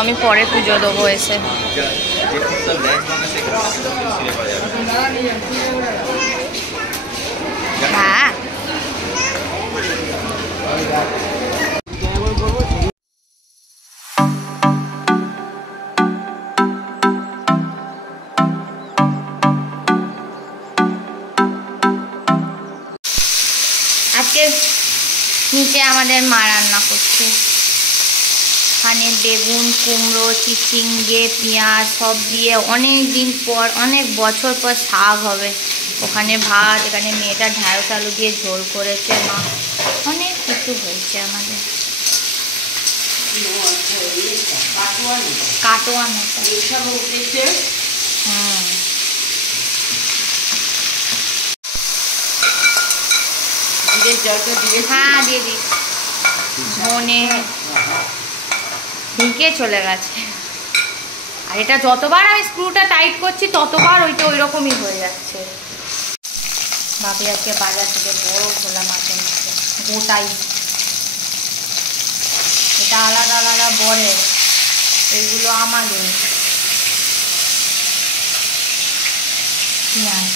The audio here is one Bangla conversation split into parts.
আমি পরে পুজো দেবো এসে। হ্যাঁ আজকে নিচে আমাদের মা রান্না করছে। এখানে বেগুন, কুমড়ো, চিচিঙ্গে, পেঁয়াজ সব দিয়ে অনেক দিন পর, অনেক বছর পর শাক হবে। ওখানে ভাত, এখানে মেয়েটা ঢ্যাঁড়স আলু দিয়ে ঝোল করেছে মা। অনেক কিছু হয়েছে আমাদের। কাটোয়া মতো হ্যাঁ দিয়ে দিই। ধনে ঢিকে চলে গেছে। আর এটা যতবার আমি স্ক্রুটা টাইট করছি ততবার ওইটা ওই রকমই হয়ে যাচ্ছে। বাপি আজকে বাজার থেকে বড় ভোলা মাছের মতো গোটাই। এটা আলাদা আলাদা বড়ে, এইগুলো আমাদের। পেঁয়াজ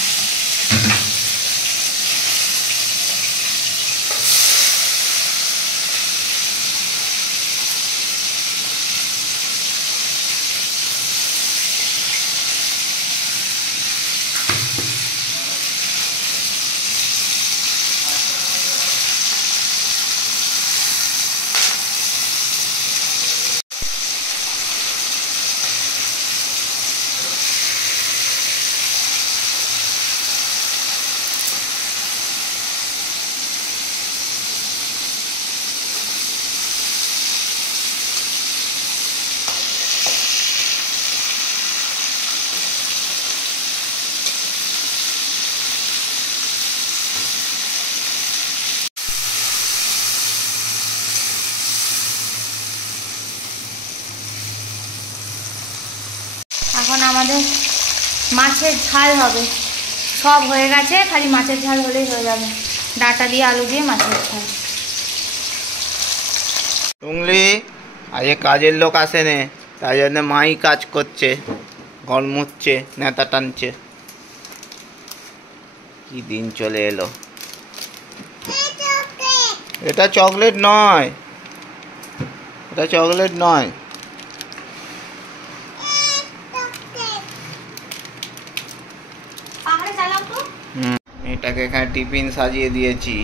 এখন আমাদের মাছের ঝাল হবে। সব হয়ে গেছে, খালি মাছের ঝাল হলেই হয়ে যাবে। ডাঁটা দিয়ে আলু দিয়ে মাছের ঝাল। টুংলি আজকে কাজের লোক আসেনি, তাই জন্য মাই কাজ করছে, ঘর মুছছে, নেতা টানছে। কি দিন চলে এলো। এটা চকলেট নয়, এটা চকলেট নয়। এটাকে এখানে টিফিন সাজিয়ে দিয়েছি।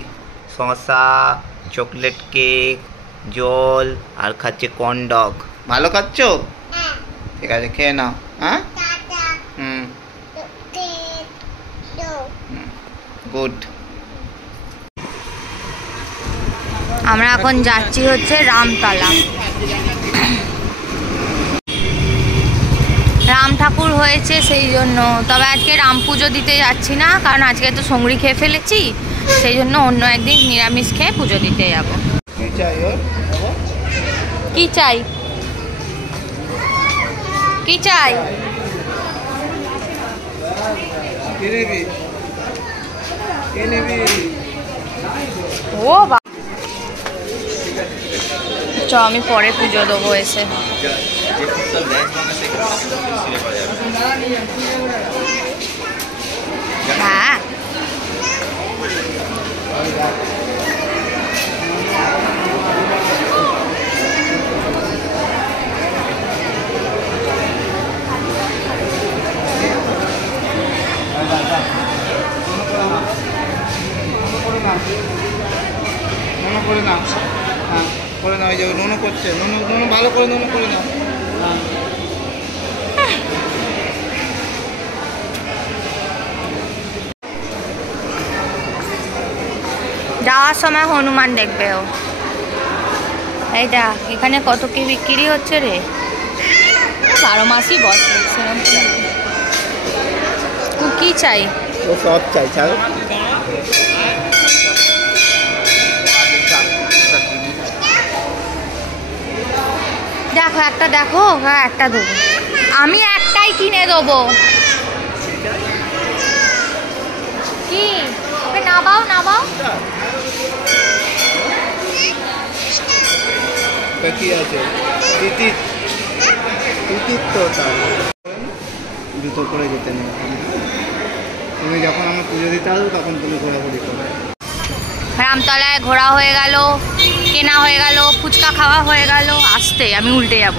শসা, চকলেট কেক, জল আর খাচ্ছে কর্ন ডগ। ভালো খাচ্ছ? ঠিক আছে, খেয়ে নাও। হ্যাঁ গুড। আমরা এখন যাচ্ছি হচ্ছে রামতলা। রাম ঠাকুর হয়েছে সেই জন্য। তবে আজকে রাম পুজো দিতে যাচ্ছি না, কারণ আজকে তো সঙ্গড়ি খেয়ে ফেলেছি। সেই জন্য অন্য একদিন নিরামিষ খেয়ে পুজো দিতে যাবো। কি চাই কি চাই? ও বা চ আমি পরে পুজো দেবো এসে। হ্যাঁ করে নাও। হ্যাঁ করে নাও। ওই যে নুনু করছে, নুনু নুনু ভালো করে নুনু করে নাও। যাওয়ার সময় হনুমান দেখবে ও। এইটা এখানে কত কি বিক্রি হচ্ছে রে। 12 মাসই বসে সেরকম। কি চাই? ও সব চাই। ছাড়ো। দেখো একটা, দেখো হ্যাঁ একটা দেবো। আমি একটাই কিনে দেবো। কি নাবাও নাবাও। কি আছে? উচিত তো তার জুতো করে যেতে নেই। তুমি যখন আমার পুজো দিতে আসবে তখন তুমি ঘোরাঘুরি করবে। রামতলায় ঘোরা হয়ে গেল, কেনা হয়ে গেল, ফুচকা খাওয়া হয়ে গেল, আসতে আমি উল্টে যাব।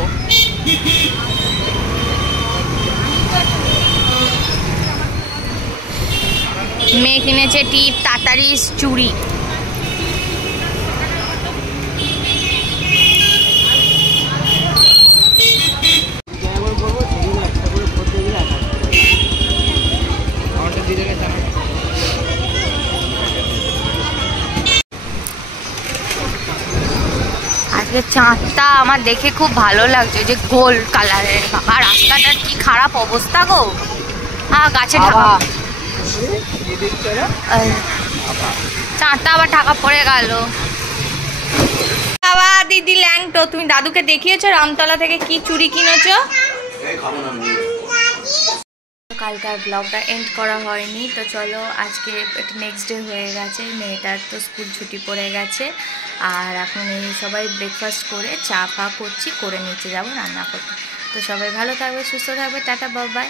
মেয়ে কিনেছে টিপ, তাড়াতাড়ি চুড়ি। আজকে চাঁদটা আমার দেখে খুব ভালো লাগছে, যে গোল কালারের। বাবা রাস্তাটার কি খারাপ অবস্থা গো। গাছে ঢাকা, চাঁদটা আবার ঢাকা পড়ে গেল। বাবা দিদি ল্যাংটো, তুমি দাদুকে দেখিয়েছো রামতলা থেকে কি চুড়ি কিনেছো? কালকার ব্লগটা এন্ড করা হয়নি, তো চলো আজকে নেক্সট ডে হয়ে গেছে, মেয়েটার তো স্কুল ছুটি পড়ে গেছে। আর এখন এই সবাই ব্রেকফাস্ট করে চা ফা করছি, করে নিচে যাবো রান্না করতে। তো সবাই ভালো থাকবে, সুস্থ থাকবে, টাটা বাই বাই।